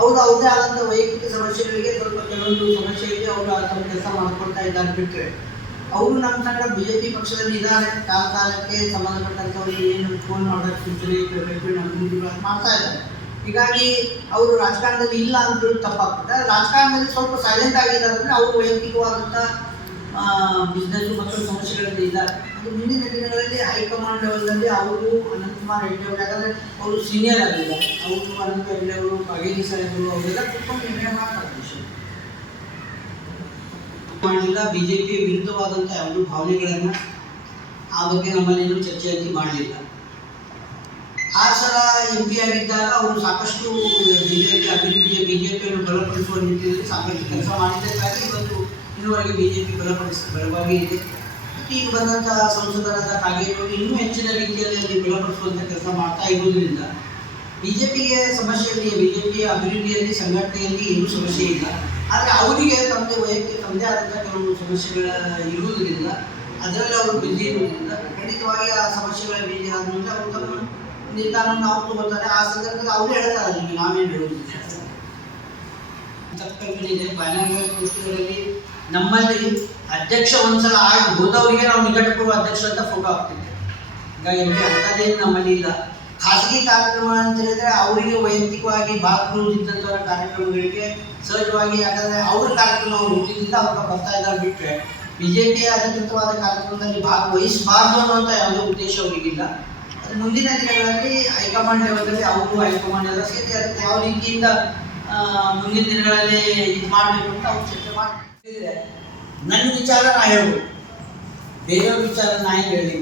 ಅವರು ಅವ್ರದೇ ಆದಂಥ ವೈಯಕ್ತಿಕ ಸಮಸ್ಯೆಗಳಿಗೆ ಸ್ವಲ್ಪ ಕೆಲವೊಂದು ಸಮಸ್ಯೆಗಳಿಗೆ ಅವರು ತಮ್ಮ ಕೆಲಸ ಮಾಡಿಕೊಡ್ತಾ ಇದ್ದಾರೆ ಬಿಟ್ಟರೆ ಅವರು ನಮ್ಮ ತಂಡ BJP ಪಕ್ಷದಲ್ಲಿ ಇದ್ದಾರೆ. ಕಾಲಕ್ಕೆ ಸಂಬಂಧಪಟ್ಟಂಥವ್ರು ಏನು ಫೋನ್ ಮಾಡೋಕ್ಕೆ ಸೂಚನೆ ಮಾಡ್ತಾ ಇದ್ದಾರೆ. ಹೀಗಾಗಿ ಅವರು ರಾಜಕಾರಣದಲ್ಲಿ ಇಲ್ಲ ಅಂತ ತಪ್ಪಾಗ್ತದೆ. ರಾಜಕಾರಣದಲ್ಲಿ ಸ್ವಲ್ಪ ಸೈಲೆಂಟ್ ಆಗಿದ್ದಾರೆ ಅಂದರೆ ಅವರು ವೈಯಕ್ತಿಕವಾದಂಥ ಬಿಸ್ನೆಸ್ ಮತ್ತು ಸಮಸ್ಯೆಗಳಲ್ಲಿ ಇದ್ದಾರೆ. ಅದು ಮುಂದಿನ ದಿನಗಳಲ್ಲಿ ಹೈಕಮಾಂಡ್ ಲೆವೆಲ್ನಲ್ಲಿ ಅವರು ಅನಂತಕುಮಾರ್ ಹೆಗ್ಡೆ ಅವರು, ಯಾಕಂದರೆ ಅವರು ಸೀನಿಯರ್ ಆಗಿದ್ದಾರೆ, ಅವರು ಅನಂತ ಹೆಗ್ಡೆ ಅವರು, ಕಾಗೇರಿ ಸಾಹೇಬರು ಅವರೆಲ್ಲ ಕುತ್ಕೊಂಡು ನಿರ್ಣಯ ಮಾಡ್ತಾರೆ. ಮಾಡಲಿಲ್ಲ. BJP ವಿರುದ್ಧವಾದಂಥ ಯಾವುದೂ ಭಾವನೆಗಳನ್ನು ಆ ಬಗ್ಗೆ ನಮ್ಮಲ್ಲಿ ಇನ್ನೂ ಚರ್ಚೆಯಾಗಿ ಮಾಡಲಿಲ್ಲ. ಆ ಸಲ MP ಆಗಿದ್ದಾಗ ಅವರು ಸಾಕಷ್ಟು ಜಿಲ್ಲೆಯಲ್ಲಿ ಅಭಿವೃದ್ಧಿಯ BJPಯನ್ನು ಬಲಪಡಿಸುವ ನಿಟ್ಟಿನಲ್ಲಿ ಸಾಕಷ್ಟು ಕೆಲಸ ಮಾಡಿದ್ದಕ್ಕಾಗಿ ಇವತ್ತು ಇನ್ನುವರೆಗೆ BJP ಬಲವಾಗಿ ಇದೆ. ಈಗ ಬಂದಂಥ ಸಂಸದರಾದ ಕಾಗೇರಿ ಇನ್ನೂ ಹೆಚ್ಚಿನ ರೀತಿಯಲ್ಲಿ ಅಲ್ಲಿ ಬಲಪಡಿಸುವಂಥ ಕೆಲಸ ಮಾಡ್ತಾ ಇರುವುದರಿಂದ BJPಗೆ ಸಮಸ್ಯೆಯಲ್ಲಿ BJPಯ ಅಭಿವೃದ್ಧಿಯಲ್ಲಿ ಸಂಘಟನೆಯಲ್ಲಿ ಏನೂ ಸಮಸ್ಯೆ ಇಲ್ಲ. ಆದರೆ ಅವರಿಗೆ ತಮ್ಮದೇ ಆದಂಥ ಕೆಲವು ಸಮಸ್ಯೆಗಳ ಇರುವುದರಿಂದ ಅದರಲ್ಲಿ ಅವರು ಬಿಜಿ ಇರುವುದರಿಂದ ಖಂಡಿತವಾಗಿ ಆ ಸಮಸ್ಯೆಗಳ ಬಿಜಿ ಆದ ಮೇಲೆ ಅವರು ತಮ್ಮ ನಿರ್ಧಾರವನ್ನು ನಾವು ತಗೋತಾರೆ. ಆ ಸಂದರ್ಭದಲ್ಲಿ ಅವರೇ ಹೇಳ್ತಾರೆ, ನಿಮಗೆ ನಾವೇನು ಹೇಳುವುದಿಲ್ಲ. ತಪ್ಪಲ್ಪನೆ ಇದೆ. ಫೈನಾನ್ಸ್ ಗೋಷ್ಠಿಗಳಲ್ಲಿ ನಮ್ಮಲ್ಲಿ ಅಧ್ಯಕ್ಷ ಒಂದ್ಸಲ ಆಗಿ ಹೋದವರಿಗೆ ನಾವು ನಿಕಟಪೂರ್ವ ಅಧ್ಯಕ್ಷ ಅಂತ ಫೋಟೋ ಹಾಕ್ತಿದ್ದೆ. ಹೀಗಾಗಿ ಅಂಥದ್ದೇನು ನಮ್ಮಲ್ಲಿ ಇಲ್ಲ. ಖಾಸಗಿ ಕಾರ್ಯಕ್ರಮ ಅಂತ ಹೇಳಿದ್ರೆ ಅವರಿಗೆ ವೈಯಕ್ತಿಕವಾಗಿ ಭಾಗವಹಿಸಿದಂಥವರ ಕಾರ್ಯಕ್ರಮಗಳಿಗೆ ಸಹಜವಾಗಿ, ಯಾಕಂದರೆ ಅವ್ರ ಕಾರ್ಯಕ್ರಮ ಅವ್ರು ಹುಟ್ಟಿದಿಂದ ಅವ್ರಿಗೆ ಬರ್ತಾ ಇದ್ದಾರೆ ಬಿಟ್ಟರೆ BJPಯ ಅಧಿಕೃತವಾದ ಕಾರ್ಯಕ್ರಮದಲ್ಲಿ ಭಾಗವಹಿಸಬಾರ್ದು ಅನ್ನುವಂಥ ಯಾವುದೇ ಉದ್ದೇಶ ಅವರಿಗಿಲ್ಲ. ಅದು ಮುಂದಿನ ದಿನಗಳಲ್ಲಿ ಹೈಕಮಾಂಡ್ ಲೆವೆಲಲ್ಲಿ ಅವರು ಹೈಕಮಾಂಡ್ ಎಲ್ಲ ಸೇರಿ ಅದಕ್ಕೆ ಯಾವ ರೀತಿಯಿಂದ ಮುಂದಿನ ದಿನಗಳಲ್ಲಿ ಇದು ಮಾಡಬೇಕು ಅಂತ ಅವ್ರು ಚರ್ಚೆ ಮಾಡ್ತಿದ್ದಾರೆ. ನನ್ನ ವಿಚಾರ ನಾ ಹೇಳ್ಬೋದು, ಬೇರೆಯವ್ರ ವಿಚಾರ ನಾ ಹೇಳಿ